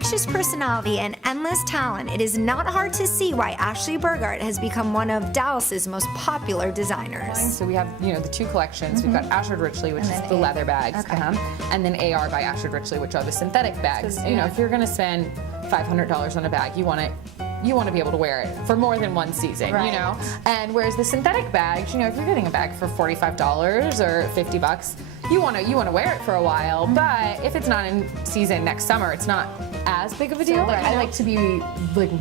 infectious personality and endless talent, it is not hard to see why Ashley Burghardt has become one of Dallas's most popular designers. So we have, the two collections. We've got Ashford Richley, which is the leather bags, and then AR by Ashford Richley, which are the synthetic bags. If you're going to spend $500 on a bag, you want to be able to wear it for more than one season, And whereas the synthetic bags, if you're getting a bag for $45 or $50, you want to wear it for a while. But if it's not in season next summer, it's not as big of a deal. I like to be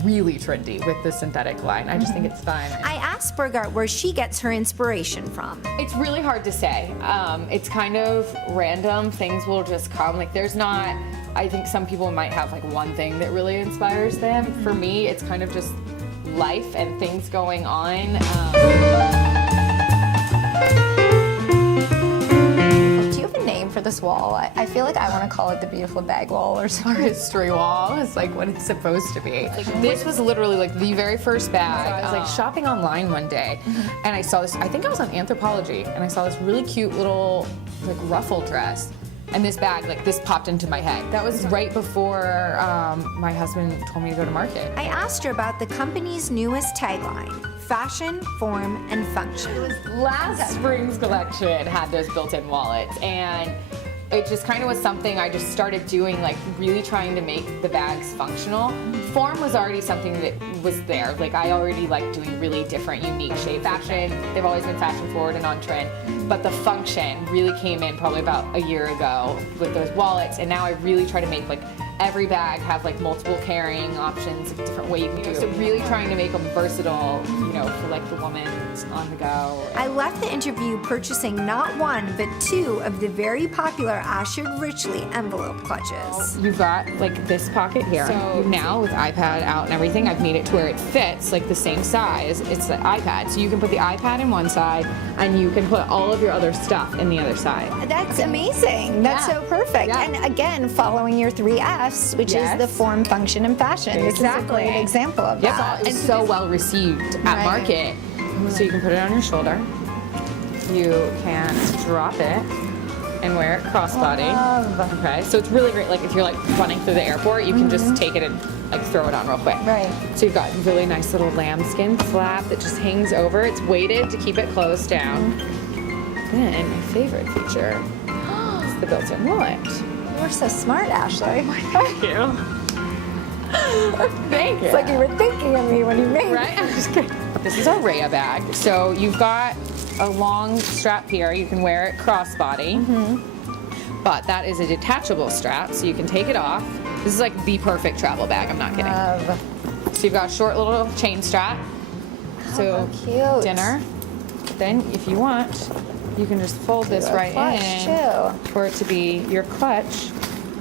really trendy with the synthetic line. I just think it's fun. I asked Burghardt where she gets her inspiration from. It's really hard to say. It's kind of random. Things will just come. There's not. I think some people might have one thing that really inspires them. For me, it's kind of just life and things going on. Do you have a name for this wall? I feel like I want to call it the beautiful bag wall or something. Our history wall is what it's supposed to be. This was literally the very first bag. I was shopping online one day, and I saw this. I think I was on Anthropology, and I saw this really cute little ruffle dress. And this bag, this popped into my head. That was right before my husband told me to go to market. I asked her about the company's newest tagline, fashion, form, and function. It was last spring's collection had those built-in wallets, and it just kind of was something I just started doing, really trying to make the bags functional. Form was already something that was there. I already like doing really different, unique shape fashion. They've always been fashion forward and on trend. But the function really came in probably about a year ago with those wallets, and now I really try to make every bag have multiple carrying options, a different way you can do it. So really trying to make them versatile, for the woman on the go. I left the interview purchasing not one, but two of the very popular Ashford Richley envelope clutches. You've got this pocket here. So now with iPad out and everything, I've made it to where it fits the same size. It's the iPad. So you can put the iPad in one side and you can put all of your other stuff in the other side. That's amazing. That's so perfect. Yeah. And again, following your 3 F's, which is the form, function, and fashion. Exactly. This is a great example of that. It's so well received at market. So you can put it on your shoulder. You can drop it and wear it crossbody. Okay, so it's really great. If you're running through the airport, you can just take it and throw it on real quick. Right. So you've got a really nice little lambskin flap that just hangs over. It's weighted to keep it closed down. Then my favorite feature is the built-in wallet. You're so smart, Ashley. Thank you. Thank you. It's you were thinking of me when you made it. I'm just kidding. This is our Rhea bag. So you've got a long strap here. You can wear it crossbody. But that is a detachable strap, so you can take it off. This is the perfect travel bag, I'm not kidding. So you've got a short little chain strap. So cute. Dinner. Then if you want, you can just fold this right in for it to be your clutch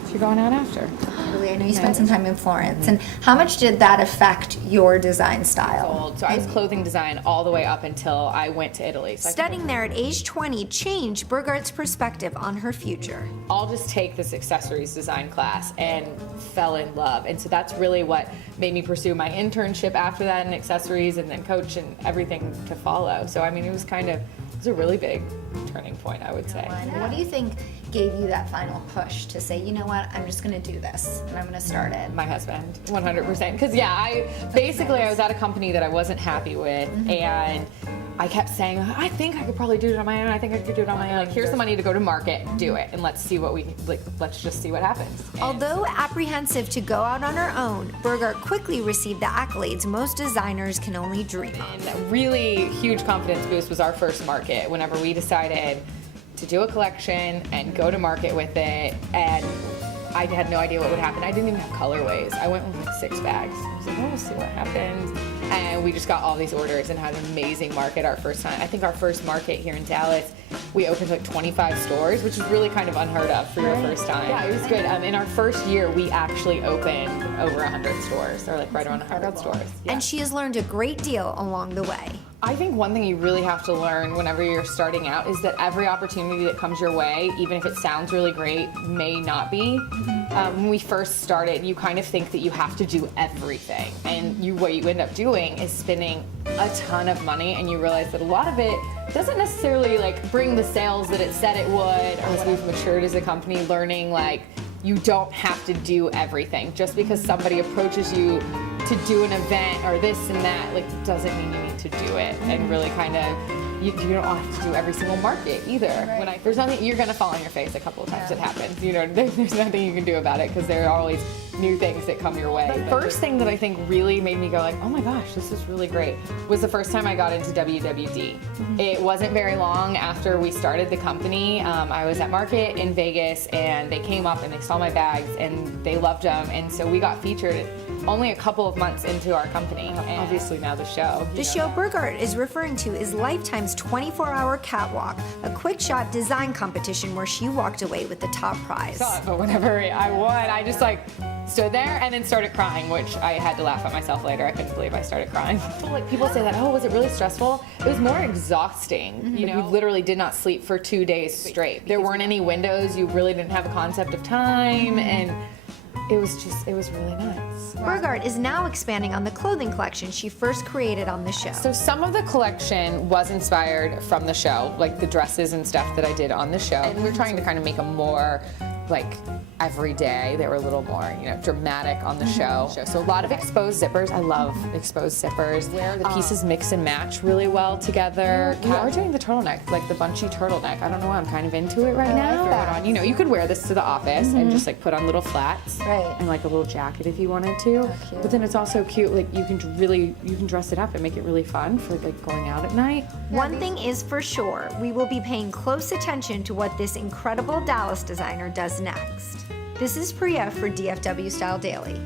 if you're going out after. I know you spent some time in Florence. And how much did that affect your design style? So I was clothing design all the way up until I went to Italy. So Studying there at age 20 changed Burghardt's perspective on her future. I'll just take this accessories design class and fell in love. And so that's really what made me pursue my internship after that in accessories and then coach and everything to follow. So it was a really big turning point, I would say. What do you think gave you that final push to say, you know what, I'm just going to do this and I'm going to start it? My husband, 100%. Because I was at a company that I wasn't happy with, and I kept saying, I think I could probably do it on my own. I think I could do it on my own. Here's the money to go to market, do it, and let's see what let's just see what happens. Although apprehensive to go out on her own, Burghardt quickly received the accolades most designers can only dream of. And a really huge confidence boost was our first market whenever we decided to do a collection and go to market with it, and I had no idea what would happen. I didn't even have colorways. I went with 6 bags. I was like, we'll see what happens. And we just got all these orders and had an amazing market our first time. I think our first market here in Dallas, we opened 25 stores, which is really kind of unheard of for your first time. Yeah, it was good. In our first year, we actually opened over 100 stores, or right around 100 stores. Yeah. And she has learned a great deal along the way. I think one thing you really have to learn whenever you're starting out is that every opportunity that comes your way, even if it sounds really great, may not be. When we first started, you kind of think that you have to do everything, and what you end up doing is spending a ton of money, and you realize that a lot of it doesn't necessarily bring the sales that it said it would. Or as we've matured as a company, learning you don't have to do everything. Just because somebody approaches you to do an event or this and that, like, doesn't mean you need to do it. And really kind of, you don't have to do every single market either. Right. There's nothing, you're gonna fall on your face a couple of times. It happens. You know, there's nothing you can do about it because there are always new things that come your way. The first thing that I think really made me go like, oh my gosh, this is really great, was the first time I got into WWD. It wasn't very long after we started the company. I was at market in Vegas and they came up and they saw my bags and they loved them, and so we got featured only a couple of months into our company. And obviously now the show. The show Burghardt is referring to is Lifetime's 24-hour catwalk, a quick shot design competition where she walked away with the top prize. But whenever I won, I just like stood there and then started crying, which I had to laugh at myself later. I couldn't believe I started crying. Like, people say that, oh, was it really stressful? It was more exhausting. You know, we literally did not sleep for 2 days straight. There weren't any windows. You really didn't have a concept of time, and it was really nuts. Burghardt is now expanding on the clothing collection she first created on the show. So some of the collection was inspired from the show, like the dresses and stuff that I did on the show. And we're trying to kind of make them more like every day. They were a little more, you know, dramatic on the show. So a lot of exposed zippers. I love exposed zippers. Where the pieces mix and match really well together. We are doing the turtleneck, like the bunchy turtleneck. I don't know why I'm kind of into it right now. Throw it on. You know, you could wear this to the office and just like put on little flats. Right. And like a little jacket if you wanted to. Cute. But then it's also cute, like you can dress it up and make it really fun for like going out at night. One thing is for sure, we will be paying close attention to what this incredible Dallas designer does next. This is Priya for DFW Style Daily.